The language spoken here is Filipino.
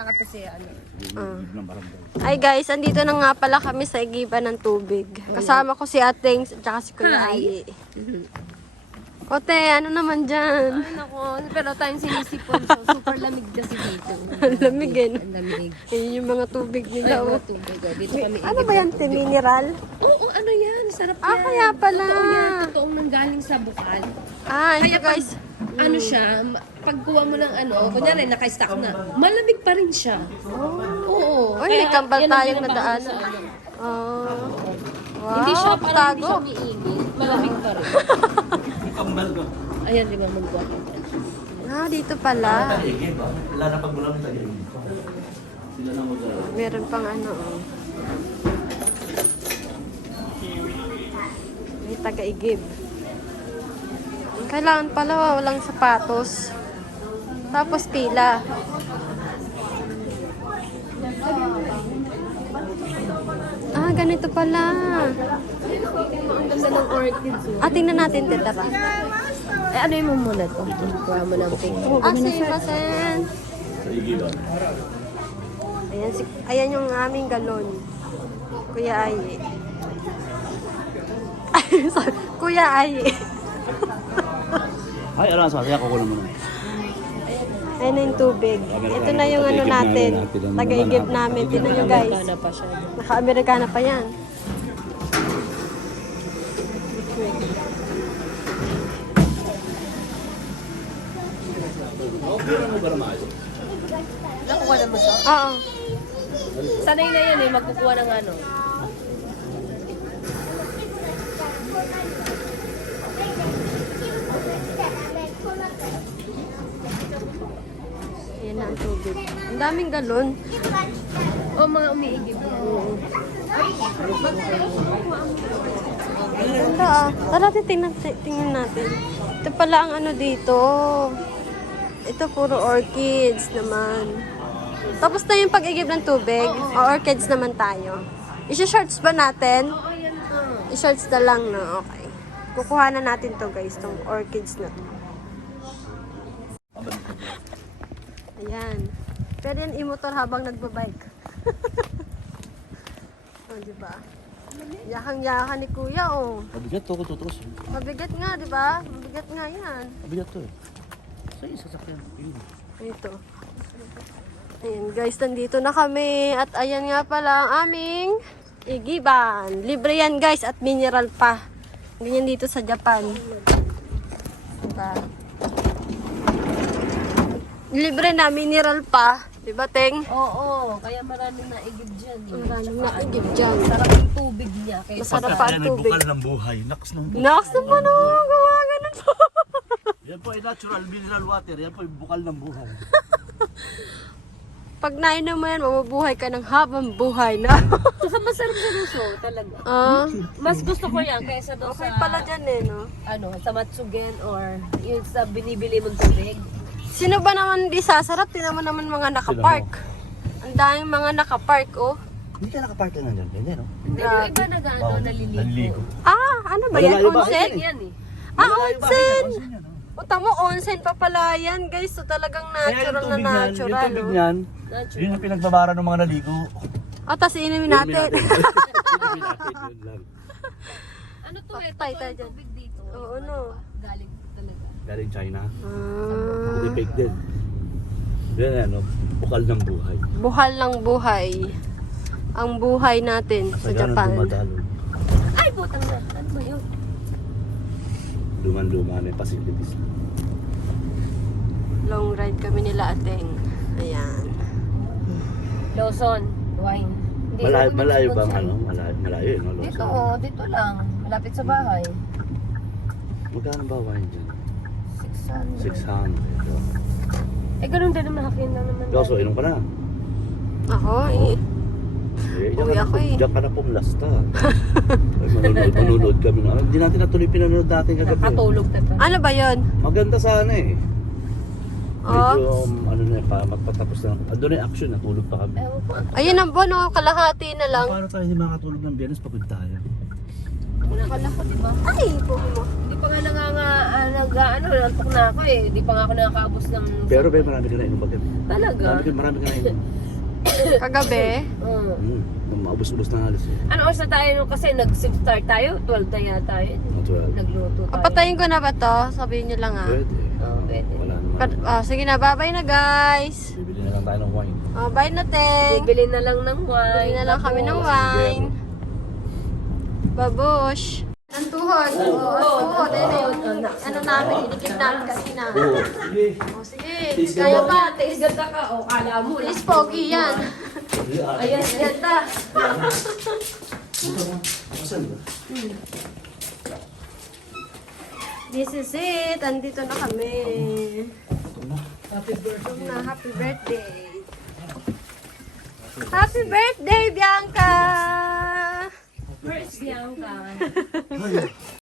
Nakata si ano. Ay guys, andito na nga pala kami sa igiban ng tubig. Kasama ko si Ateng at saka si Kuya Ayi. Ote, ano naman dyan? Ay, nako. Pero tayong sinisipon. So, super lamig kasi dito. Ang lamig eh. Ang lamig. Ayun yung mga tubig nila. Ay, Oh. mga tubig. Dito kami. Ano ba yan? Mineral? Oo, ano yan? Sarap yan. Kaya pala. Totoo yan. Totoong nanggaling sa bukal. Ito guys. Ano siya, pagkuha mo ng ano, kunyari naka-stack na, malamig pa rin siya. Oo. Uy, may kambal yan ang tayong binabaon nadaanan. sa ano. Wow, Hindi siya parang hindi tago. siya umiinit. Malamig pa rin. Kambal ko. Ayan, di ba magkuha ko. Dito pala. Taigib ba? Wala na pag bulang taigib. Sila na mag Meron pang ano. May taga-igib. Kailangan pala walang sapatos. Tapos pila. Ganito pala. Ang ganda ng orchids. Tingnan natin, tara. Ano yung mo muna to? Kuha mo ng pink. Simasen. Ayan yung aming galon. Kuya Ayi. Sorry. Kuya Ayi. Ay, alam sa kaya kukuha mo na. Ayan na yung tubig. Ito na yung ano natin. Taga-igib namin. Tignan nyo guys. Ano pa siya? Naka-Amerikana pa yan. Nakuha na mo to? Oo. Sanay na yan eh, magkukuha ng ano. Ayan na ang tubig. Ang daming galon. O mga umiigib. Oo. Tara, tingnan natin. Ito pala ang ano dito. Ito puro orchids naman. Tapos na yung pag-igib ng tubig. O orchids naman tayo. I-shorts ba natin? Oo, yan to. I-shorts na lang na. Okay. Kukuha na natin to guys. Tong orchids na to. Ayan. Pwede yan i-motor habang nagbabike. O, diba? Yakang-yakan ni kuya, oh. Mabigat to, tutos. Mabigat nga, di ba? Mabigat nga yan. Mabigat to eh. Sa isa sakyan. Ito. Ayan guys, nandito na kami. At ayan nga pala ang aming igiban. Libre yan guys at mineral pa. Ganyan dito sa Japan. Diba? Libre na, mineral pa. Diba, Teng? Oo, kaya maraming naigib dyan. Maraming naigib dyan. Sarap yung tubig niya. Kaya Masarap pa ang tubig. Bukal ng buhay. Naks ng buhay. Naks naman ako. Gawa ganun po. Yan po ay natural mineral water. Yan po ay bukal ng buhay. Pag nainom mo yan, mabubuhay ka ng habang buhay na. Saka masarap sa luso, talaga. Mas gusto ko yan kaysa doon Okay sa, pala dyan eh, no? ano, sa Matsugen or yung sa binibili mong tubig. Sino ba naman di sasarap? Tinan mo naman mga nakapark. Ang daming mga nakapark, oh. Hindi ka nakapark na nandyan. Ganyan, no? Hindi yung iba nag-ano, naliligo. Ano ba yan? Malalayo ba? Onsen? Yan eh. Onsen! O tamo, onsen pa pala yan, guys. So talagang natural na natural, Yung tubig oh. niyan, Natural. yun ang pinagbabara ng mga naligo. Tas inumin natin. Inumin natin, yun lang. Ano to eh, Patay totoo tayo yung dyan. tubig dito. Oo, no. Galing talaga. Galing China. Ah, Hindi fake din. Yan ano, bukal ng buhay. buhal ng buhay. Ang buhay natin sa Ganun Japan. dumadalo. Ay, butang na. Ano ba yun? Luman-luma na yung facilities. Long ride kami nila Ateng. Ayan. Lawson, wine. Hindi, Malayo, ako malayo yung bang sponsor. ano? Malayo yun, no? Dito, oh, dito lang. Malapit sa bahay. Magkano ba wine dyan? 600. 600. Eh, ganun din naman. Hakin lang naman. Kaso, inom ka na. Ako, Uy, ako eh. Diyan ka na pumlasta. Manunod kami na. Hindi natin natuloy pinanood natin kagabi. Nakatulog na to. Ano ba yon? Maganda sana eh. Medyo, Oh. ano na, magpatapos na. Ando na yung action, natulog pa kami. Ewan ko. Ayun ang bono, kalahati na lang. Paano tayo hindi makatulog ng biyernes pagod tayo? Wala ka lang ko, diba? Ay, po mo. Di pa nga nantok na ako eh. Di pa nga ako nakakaubos ng... Pero ba, marami ka na inom bagay. Talaga? Marami ka na inom. Kagabi. Oo. Maubos-ubos na halos. Ano oras na tayo nung kasi nag-start tayo? 12 na yata yun. Not well. Nagluto tayo. Papatayin ko na ba to? Sabihin nyo lang ah. Pwede. Oo, pwede. Wala naman. Sige na, bye-bye na guys. Bibili na lang tayo ng wine. Bye na, Teng. Bibili na lang ng wine. Bili na lang kami ng wine. Babush. Ang tuhod. Ang tuhod. Ano namin, inikip namin kasi na. Sige. Kaya pa. Ganda ka. O, kala mo. Please, pogi yan. Ayan, ganda. Saan ba? This is it. Andito na kami. Happy birthday. Happy birthday. Happy birthday, Bianca! Birthday, Bianca.